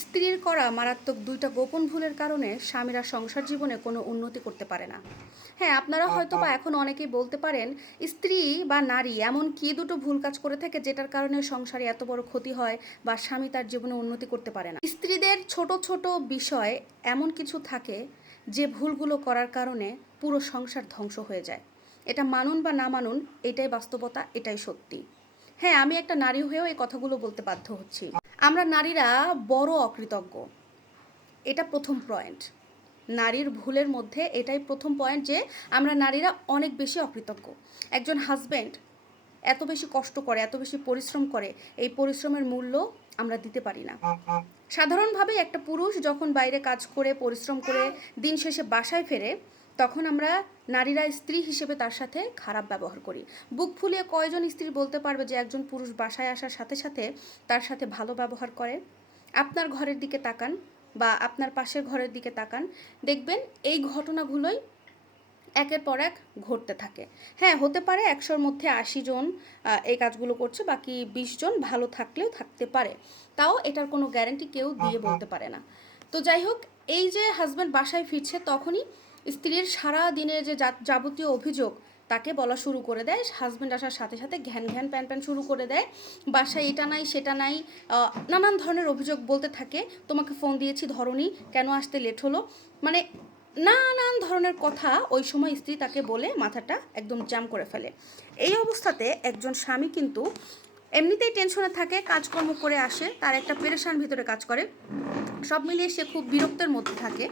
স্ত্রীর করা মারাত্মক ২টা গোপন ভুলের কারণে স্বামীরা সংসার জীবনে কোনো উন্নতি করতে পারে না। হ্যাঁ, আপনারা হয়তোবা এখন অনেকেই বলতে পারেন, স্ত্রী বা নারী এমন কি দুটো ভুল কাজ করে থাকে যেটার কারণে সংসারে এত বড় ক্ষতি হয় বা স্বামী তার জীবনে উন্নতি করতে পারে না। স্ত্রীদের ছোট ছোট বিষয় এমন কিছু থাকে যে ভুলগুলো করার কারণে পুরো সংসার ধ্বংস হয়ে যায়। এটা মানুন বা না মানুন, এটাই বাস্তবতা, এটাই সত্যি। হ্যাঁ, আমি একটা নারী হয়েও এই কথাগুলো বলতে বাধ্য হচ্ছি। আমরা নারীরা বড় অকৃতজ্ঞ, এটা প্রথম পয়েন্ট। নারীর ভুলের মধ্যে এটাই প্রথম পয়েন্ট যে আমরা নারীরা অনেক বেশি অকৃতজ্ঞ। একজন হাজব্যান্ড এত বেশি কষ্ট করে, এত বেশি পরিশ্রম করে, এই পরিশ্রমের মূল্য আমরা দিতে পারি না। সাধারণভাবে একটা পুরুষ যখন বাইরে কাজ করে পরিশ্রম করে দিন শেষে বাসায় ফেরে, তখন আমরা নারীরা স্ত্রী হিসেবে তার সাথে খারাপ ব্যবহার করি। বুক ফুলিয়ে কয়জন স্ত্রী বলতে পারবে যে একজন পুরুষ বাসায় আসার সাথে সাথে তার সাথে ভালো ব্যবহার করে? আপনার ঘরের দিকে তাকান বা আপনার পাশের ঘরের দিকে তাকান, দেখবেন এই ঘটনাগুলোই একের পর এক ঘটতে থাকে। হ্যাঁ, হতে পারে ১০০-র মধ্যে ৮০ জন এই কাজগুলো করছে, বাকি ২০ জন ভালো থাকলেও থাকতে পারে। তাও এটার কোনো গ্যারান্টি কেউ দিয়ে বলতে পারে না। তো যাই হোক, এই যে হাজব্যান্ড বাসায় ফিরছে তখনই স্ত্রীর সারা দিনের যে যাবতীয় অভিযোগ তাকে বলা শুরু করে দেয়। হাজব্যান্ড আসার সাথে সাথে ঘ্যান ঘ্যান প্যান প্যান শুরু করে দেয়। বাসায় এটা নাই সেটা নাই, নানান ধরনের অভিযোগ বলতে থাকে। তোমাকে ফোন দিয়েছি ধরনি, কেন আসতে লেট হলো, মানে নানান ধরনের কথা ওই সময় স্ত্রী তাকে বলে মাথাটা একদম জাম করে ফেলে। এই অবস্থাতে একজন স্বামী কিন্তু এমনিতেই টেনশনে থাকে, কাজকর্ম করে আসে, তার একটা পেরেশান ভিতরে কাজ করে, সব মিলিয়ে সে খুব বিরক্তের মধ্যে থাকে।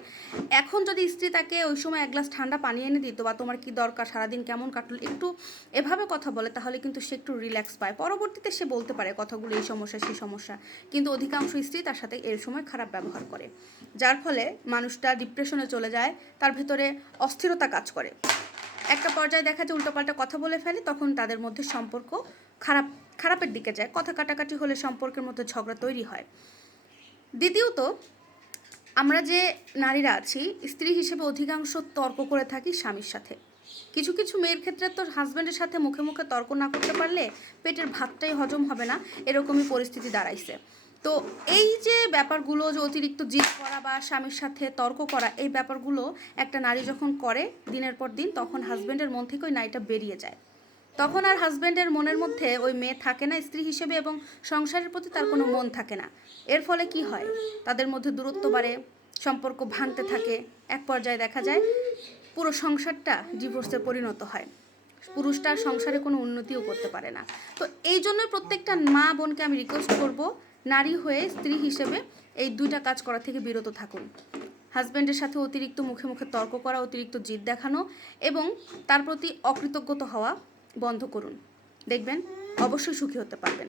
এখন যদি স্ত্রী তাকে ওই সময় এক গ্লাস ঠান্ডা পানি এনে দিত বা তোমার কি দরকার, সারাদিন কেমন কাটলো, একটু এভাবে কথা বলে, তাহলে কিন্তু সে একটু রিল্যাক্স পায়। পরবর্তীতে সে বলতে পারে কথাগুলো, এই সমস্যা সেই সমস্যা। কিন্তু অধিকাংশ স্ত্রী তার সাথে এর সময় খারাপ ব্যবহার করে, যার ফলে মানুষটা ডিপ্রেশনে চলে যায়, তার ভেতরে অস্থিরতা কাজ করে। একটা পর্যায়ে দেখা যায় উল্টোপাল্টা কথা বলে ফেলে, তখন তাদের মধ্যে সম্পর্ক খারাপের দিকে যায়। কথা কাটাকাটি হলে সম্পর্কের মধ্যে ঝগড়া তৈরি হয়। দ্বিতীয়ত, আমরা যে নারীরা আছি স্ত্রী হিসেবে অধিকাংশ তর্ক করে থাকি স্বামীর সাথে। কিছু কিছু মেয়ের ক্ষেত্রে তো হাজব্যান্ডের সাথে মুখে মুখে তর্ক না করতে পারলে পেটের ভাতটাই হজম হবে না, এরকমই পরিস্থিতি দাঁড়াইছে। তো এই যে ব্যাপারগুলো, যে অতিরিক্ত জিদ করা বা স্বামীর সাথে তর্ক করা, এই ব্যাপারগুলো একটা নারী যখন করে দিনের পর দিন, তখন হাজব্যান্ডের মন থেকে ওই নারীটা বেরিয়ে যায়। তখন আর হাজব্যান্ডের মনের মধ্যে ওই মেয়ে থাকে না স্ত্রী হিসেবে, এবং সংসারের প্রতি তার কোনো মন থাকে না। এর ফলে কি হয়, তাদের মধ্যে দূরত্ব বাড়ে, সম্পর্ক ভাঙতে থাকে। এক পর্যায়ে দেখা যায় পুরো সংসারটা ডিভোর্সে পরিণত হয়। পুরুষটা সংসারে কোনো উন্নতিও করতে পারে না। তো এই জন্যই প্রত্যেকটা মা বোনকে আমি রিকোয়েস্ট করব, নারী হয়ে স্ত্রী হিসেবে এই 2টা কাজ করা থেকে বিরত থাকুন। হাজব্যান্ডের সাথে অতিরিক্ত মুখে মুখে তর্ক করা, অতিরিক্ত জিদ দেখানো এবং তার প্রতি অকৃতজ্ঞতা হওয়া বন্ধ করুন। দেখবেন অবশ্যই সুখী হতে পারবেন।